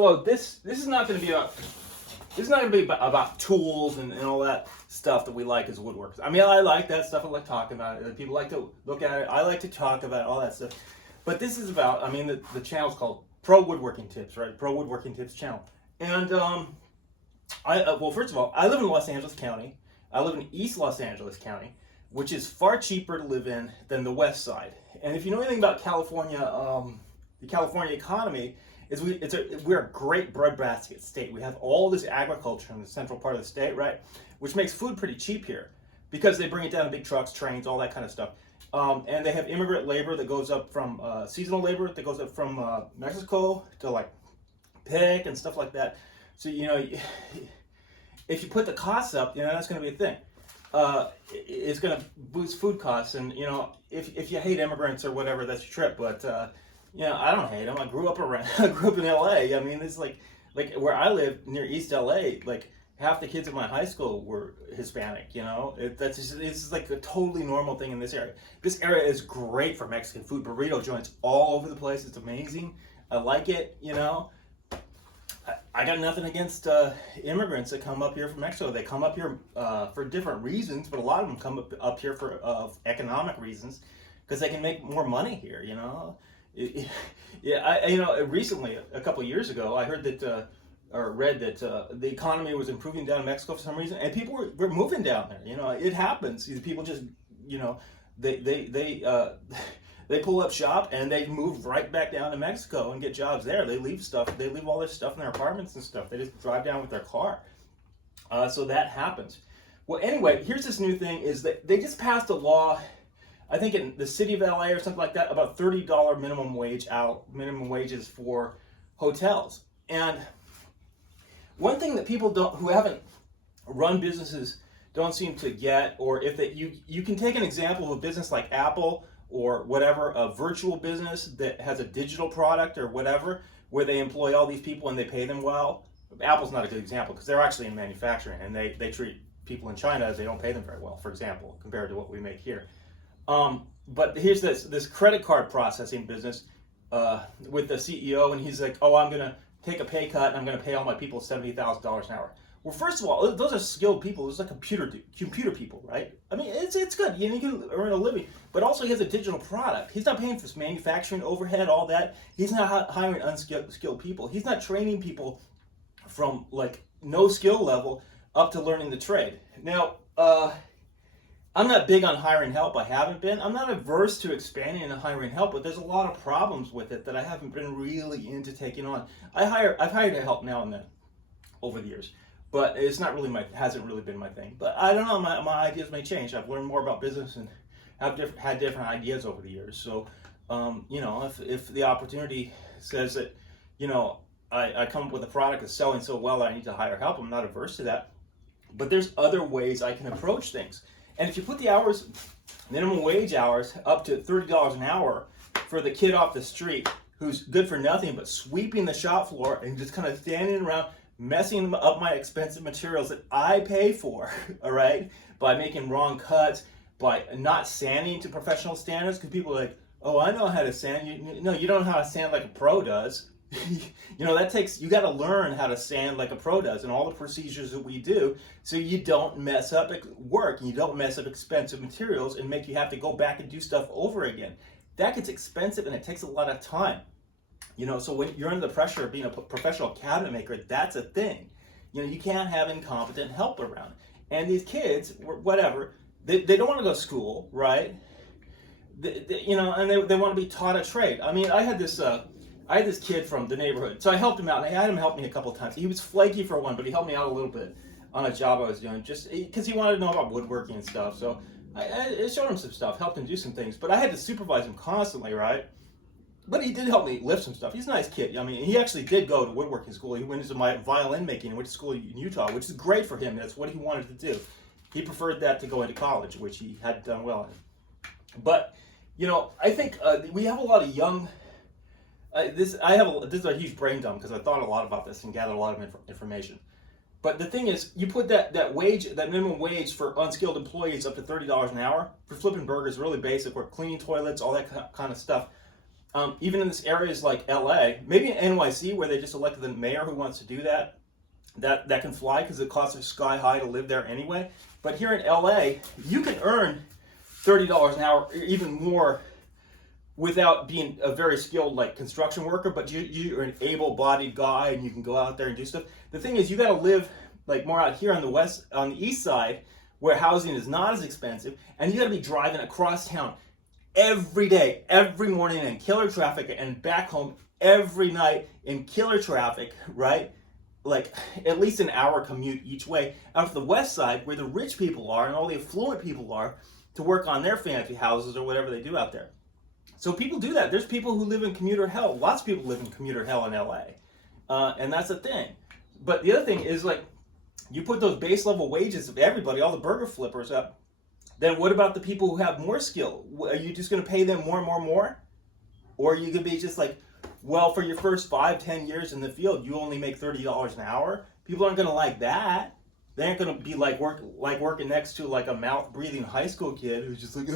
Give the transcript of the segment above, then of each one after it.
well, this is not going to be about tools and all that stuff that we like as woodworkers. I mean, I like that stuff. I like talking about it. People like to look at it. I like to talk about all that stuff. But this is about, I mean, the channel's called Pro Woodworking Tips, right? Pro Woodworking Tips channel. And well, first of all, I live in Los Angeles County. I live in East Los Angeles County, which is far cheaper to live in than the West Side. And if you know anything about California, the California economy is we're a great breadbasket state. We have all this agriculture in the central part of the state, right? Which makes food pretty cheap here because they bring it down in big trucks, trains, all that kind of stuff. And they have immigrant labor that goes up from seasonal labor that goes up from Mexico to like pick and stuff like that. So, you know, if you put the costs up, you know, that's going to be a thing. It's going to boost food costs. And, you know, if you hate immigrants or whatever, that's your trip. But, you know, I don't hate them. I grew up in LA. I mean, it's like where I live near East LA, like half the kids in my high school were Hispanic, you know. It's like a totally normal thing in this area. This area is great for Mexican food. Burrito joints all over the place. It's amazing. I like it, you know. I got nothing against immigrants that come up here from Mexico. They come up here for different reasons, but a lot of them come up here for economic reasons because they can make more money here, you know. You know, recently, a couple of years ago, I heard that, or read that the economy was improving down in Mexico for some reason, and people were moving down there. You know, it happens. People just, you know, they pull up shop and they move right back down to Mexico and get jobs there. They leave all their stuff in their apartments and stuff. They just drive down with their car. So that happens. Well, anyway, here's this new thing is that they just passed a law, I think in the city of LA or something like that, about $30 minimum wages for hotels. And one thing that people who haven't run businesses don't seem to get, or if you can take an example of a business like Apple or whatever, a virtual business that has a digital product or whatever, where they employ all these people and they pay them well. Apple's not a good example because they're actually in manufacturing and they treat people in China as they don't pay them very well, for example, compared to what we make here. But here's this credit card processing business with the CEO, and he's like, oh, I'm going to take a pay cut and I'm going to pay all my people $70,000 an hour. Well, first of all, those are skilled people. Those are computer people, right? I mean, it's good. You know, you can earn a living. But also, he has a digital product. He's not paying for his manufacturing overhead, all that. He's not hiring unskilled people. He's not training people from like no skill level up to learning the trade. Now, I'm not big on hiring help. I haven't been. I'm not averse to expanding and hiring help, but there's a lot of problems with it that I haven't been really into taking on. I've hired help now and then over the years. But it's not really hasn't really been my thing. But I don't know, my ideas may change. I've learned more about business and had different ideas over the years. So, you know, if the opportunity says that, you know, I come up with a product that's selling so well that I need to hire help, I'm not averse to that. But there's other ways I can approach things. And if you put the hours, minimum wage hours, up to $30 an hour for the kid off the street who's good for nothing but sweeping the shop floor and just kind of standing around, messing up my expensive materials that I pay for, all right, by making wrong cuts, by not sanding to professional standards, because people are like, oh, I know how to sand. No, you don't know how to sand like a pro does. You know, you got to learn how to sand like a pro does and all the procedures that we do so you don't mess up work and you don't mess up expensive materials and make you have to go back and do stuff over again. That gets expensive and it takes a lot of time. You know, so when you're under the pressure of being a professional cabinet maker, that's a thing. You know, you can't have incompetent help around. And these kids, whatever, they don't want to go to school, right? You know, and they want to be taught a trade. I mean, I had this kid from the neighborhood, so I helped him out, and I had him help me a couple of times. He was flaky for one, but he helped me out a little bit on a job I was doing, just because he wanted to know about woodworking and stuff. So I showed him some stuff, helped him do some things, but I had to supervise him constantly, right? But he did help me lift some stuff. He's a nice kid. I mean, he actually did go to woodworking school. He went into my violin making and went to school in Utah, which is great for him. That's what he wanted to do. He preferred that to going to college, which he had done well in. But, you know, I think we have a lot of young... this is a huge brain dump because I thought a lot about this and gathered a lot of information. But the thing is, you put that minimum wage for unskilled employees up to $30 an hour for flipping burgers, really basic work, cleaning toilets, all that kind of stuff. even in this areas like LA, maybe in NYC where they just elected the mayor who wants to do that, that can fly because the costs are sky high to live there anyway. But here in LA, you can earn $30 an hour, or even more, without being a very skilled like construction worker. But you're an able-bodied guy and you can go out there and do stuff. The thing is, you got to live like more out here on the east side, where housing is not as expensive, and you got to be driving across town every day, every morning in killer traffic, and back home every night in killer traffic, right? Like at least an hour commute each way out to the west side where the rich people are and all the affluent people are to work on their fancy houses or whatever they do out there. So people do that. There's people who live in commuter hell. Lots of people live in commuter hell in LA. And that's the thing. But the other thing is, like, you put those base level wages of everybody, all the burger flippers up, then what about the people who have more skill? Are you just going to pay them more and more and more? Or are you going to be just like, well, for your first 5-10 years in the field, you only make $30 an hour? People aren't going to like that. They aren't going to be like working next to like a mouth-breathing high school kid who's just like,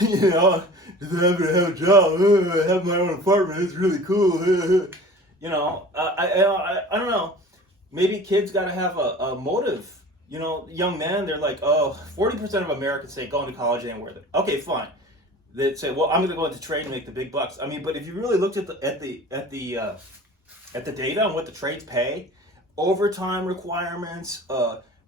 you know, just happy to have a job, I have my own apartment, it's really cool. You know, I don't know. Maybe kids got to have a motive. You know, young men, they're like, oh, 40% of Americans say going to college ain't worth it. Okay, fine. They'd say, well, I'm going to go into trade and make the big bucks. I mean, but if you really looked at the data on what the trades pay, overtime requirements,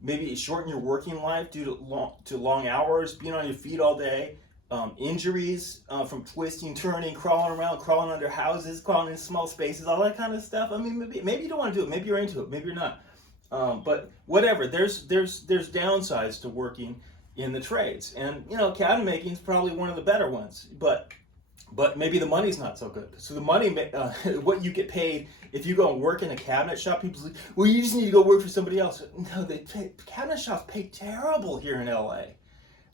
maybe shorten your working life due to long hours, being on your feet all day, injuries from twisting, turning, crawling around, crawling under houses, crawling in small spaces, all that kind of stuff. I mean, maybe you don't want to do it. Maybe you're into it. Maybe you're not. But whatever. There's downsides to working in the trades, and you know, cabinet making is probably one of the better ones. But maybe the money's not so good. So the money, what you get paid if you go and work in a cabinet shop, people say, well, you just need to go work for somebody else. No, cabinet shops pay terrible here in LA.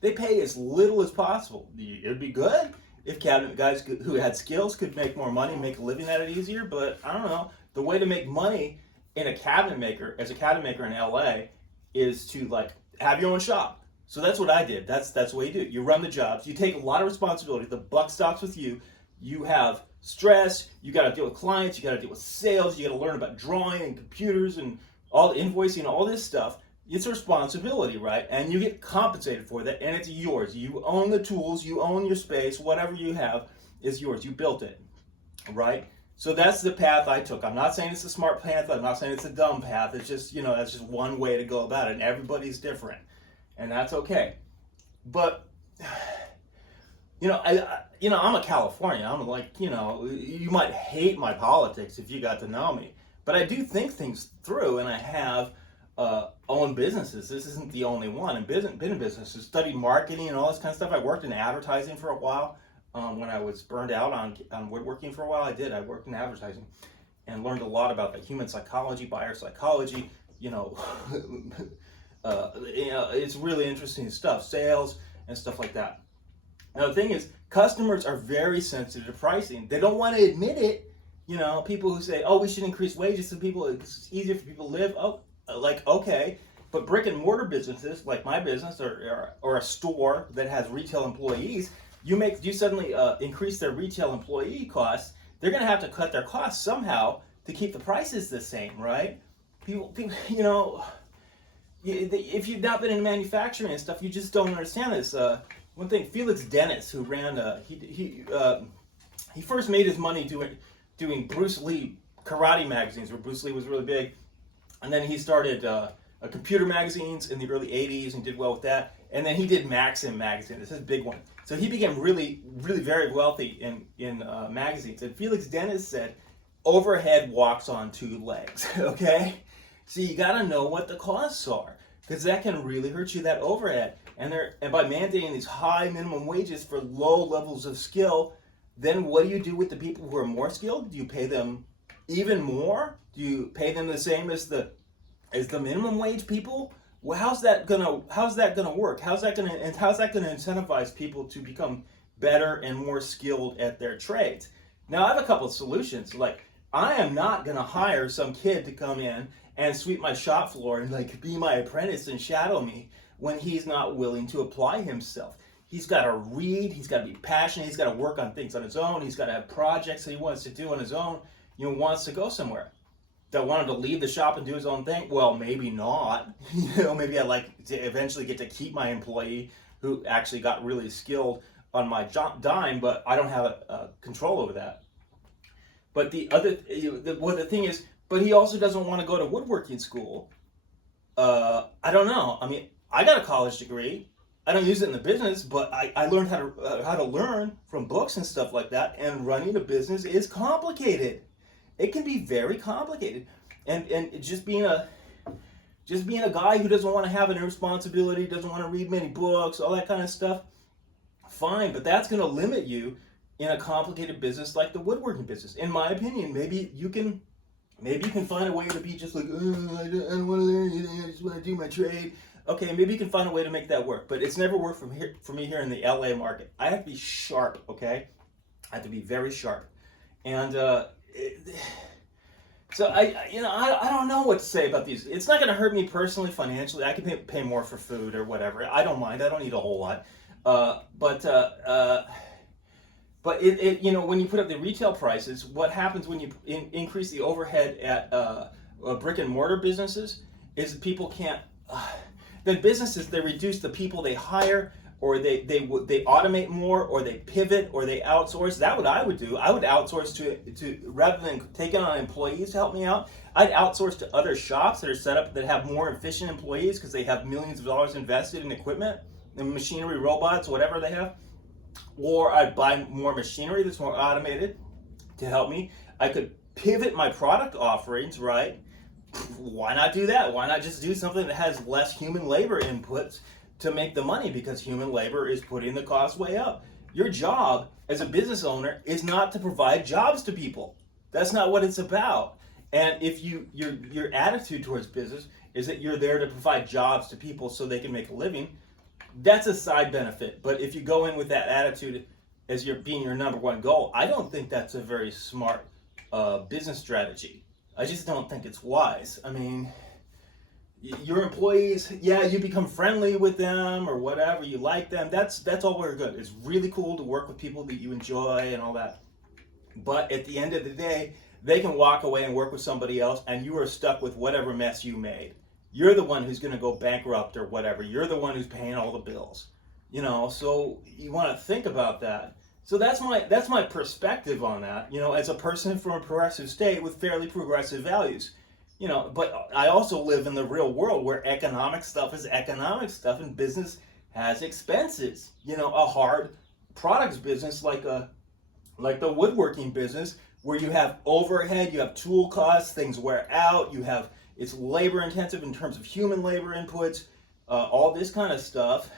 They pay as little as possible. It'd be good if cabinet guys who had skills could make more money, make a living at it easier. But I don't know. The way to make money as a cabinet maker in LA is to like have your own shop. So that's what I did. That's the way you do it. You run the jobs. You take a lot of responsibility. The buck stops with you. You have stress. You got to deal with clients. You got to deal with sales. You got to learn about drawing and computers and all the invoicing, all this stuff. It's a responsibility, right? And you get compensated for that, and it's yours. You own the tools. You own your space. Whatever you have is yours. You built it, right? So that's the path I took. I'm not saying it's a smart path. I'm not saying it's a dumb path. It's just, you know, that's just one way to go about it, and everybody's different. And that's okay. But, you know, I'm a Californian. I'm like, you know, you might hate my politics if you got to know me. But I do think things through, and I have owned businesses. This isn't the only one. I've been in businesses, studied marketing and all this kind of stuff. I worked in advertising for a while. When I was burned out on woodworking for a while, I worked in advertising and learned a lot about the human psychology, buyer psychology, you know, it's really interesting stuff, sales and stuff like that. Now the thing is, customers are very sensitive to pricing. They don't want to admit it. You know, people who say, oh, we should increase wages so it's easier for people to live. Oh, like, okay. But brick and mortar businesses, like my business or a store that has retail employees, you suddenly increase their retail employee costs, they're going to have to cut their costs somehow to keep the prices the same, right? People you know, if you've not been in manufacturing and stuff, you just don't understand this. One thing, Felix Dennis, who ran, he first made his money doing Bruce Lee karate magazines, where Bruce Lee was really big, and then he started computer magazines in the early '80s and did well with that, and then he did Maxim magazine. This is a big one. So he became really, really very wealthy in magazines. And Felix Dennis said, overhead walks on two legs. Okay. So you got to know what the costs are, because that can really hurt you, that overhead. And by mandating these high minimum wages for low levels of skill, then what do you do with the people who are more skilled? Do you pay them even more? Do you pay them the same as the minimum wage people? Well, how's that gonna work? How's that gonna incentivize people to become better and more skilled at their trades? Now, I have a couple of solutions. Like, I am not gonna hire some kid to come in and sweep my shop floor and like be my apprentice and shadow me when he's not willing to apply himself. He's got to read. He's got to be passionate. He's got to work on things on his own. He's got to have projects that he wants to do on his own. Wants to go somewhere. Do I want him to leave the shop and do his own thing? Well, maybe not. Maybe I'd like to eventually get to keep my employee who actually got really skilled on my dime, but I don't have control over that. But the thing is, but he also doesn't want to go to woodworking school. I don't know. I mean, I got a college degree. I don't use it in the business, but I learned how to learn from books and stuff like that. And running a business is complicated. It can be very complicated, and just being a guy who doesn't want to have any responsibility, doesn't want to read many books, all that kind of stuff, fine. But that's going to limit you in a complicated business like the woodworking business. In my opinion, maybe you can find a way to be just like, oh, I don't want to learn anything. I just want to do my trade. Okay, maybe you can find a way to make that work. But it's never worked for me here in the LA market. I have to be sharp. Okay, I have to be very sharp, and so I don't know what to say about these. It's not going to hurt me personally financially. I can pay more for food or whatever. I don't mind. I don't eat a whole lot. But when you put up the retail prices, what happens when you increase the overhead at brick and mortar businesses is that people can't. Then businesses, they reduce the people they hire, or they automate more, or they pivot, or they outsource. That's what I would do. I would outsource to rather than taking on employees to help me out. I'd outsource to other shops that are set up that have more efficient employees because they have millions of dollars invested in equipment, in machinery, robots, whatever they have. Or I'd buy more machinery that's more automated to help me. I could pivot my product offerings, right? Why not do that? Why not just do something that has less human labor inputs to make the money, because human labor is putting the cost way up. Your job as a business owner is not to provide jobs to people. That's not what it's about. And if your attitude towards business is that you're there to provide jobs to people so they can make a living, that's a side benefit. But if you go in with that attitude as being your number one goal, I don't think that's a very smart business strategy. I just don't think it's wise. I mean, your employees, yeah, you become friendly with them or whatever, you like them. That's all very good. It's really cool to work with people that you enjoy and all that. But at the end of the day, they can walk away and work with somebody else, and you are stuck with whatever mess you made. You're the one who's going to go bankrupt or whatever. You're the one who's paying all the bills. So you want to think about that. So that's my perspective on that, as a person from a progressive state with fairly progressive values. But I also live in the real world where economic stuff is economic stuff, and business has expenses. A hard products business like the woodworking business, where you have overhead, you have tool costs, things wear out, it's labor intensive in terms of human labor inputs, all this kind of stuff.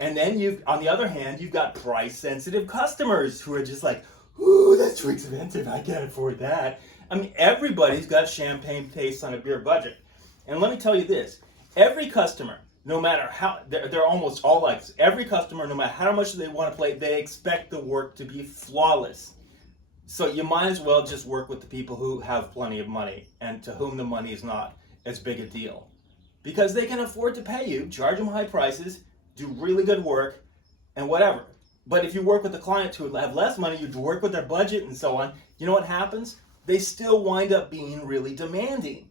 And then on the other hand, you've got price sensitive customers who are just like, ooh, that's too expensive, I can't afford that. I mean, everybody's got champagne taste on a beer budget. And let me tell you this, every customer, no matter how, they're almost all like this, every customer, no matter how much they want to play, they expect the work to be flawless. So you might as well just work with the people who have plenty of money and to whom the money is not as big a deal. Because they can afford to pay you, charge them high prices, do really good work, and whatever. But if you work with the clients who have less money, you work with their budget and so on, you know what happens? They still wind up being really demanding.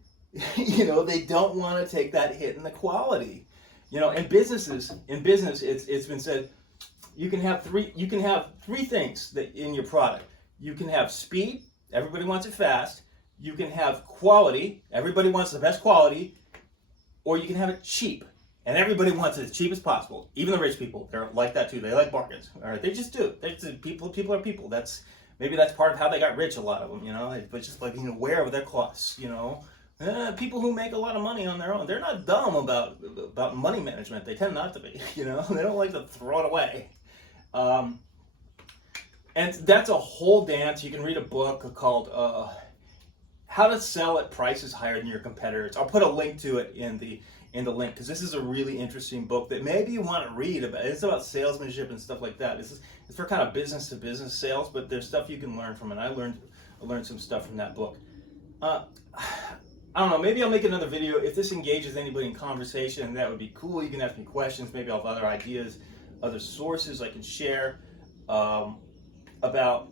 They don't want to take that hit in the quality. In business, it's been said, you can have three things that in your product. You can have speed, everybody wants it fast. You can have quality, everybody wants the best quality, or you can have it cheap. And everybody wants it as cheap as possible. Even the rich people, they're like that too. They like bargains. All right, they just do. People are people. Maybe that's part of how they got rich. A lot of them, but just like aware of their costs. People who make a lot of money on their own, they're not dumb about money management. They tend not to be. They don't like to throw it away. And that's a whole dance. You can read a book called How to Sell at Prices Higher Than Your Competitors. I'll put a link to it in the link, because this is a really interesting book that maybe you want to read about. It's about salesmanship and stuff like that. It's for kind of business to business sales, but there's stuff you can learn from it. I learned some stuff from that book. I don't know, maybe I'll make another video. If this engages anybody in conversation, that would be cool. You can ask me questions. Maybe I'll have other ideas other sources I can share about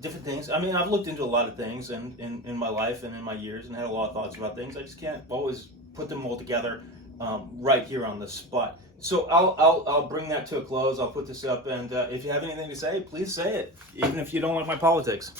different things. I mean, I've looked into a lot of things in my life and in my years and had a lot of thoughts about things. I just can't always put them all together right here on the spot. So I'll bring that to a close. I'll put this up, and if you have anything to say, please say it, even if you don't like my politics.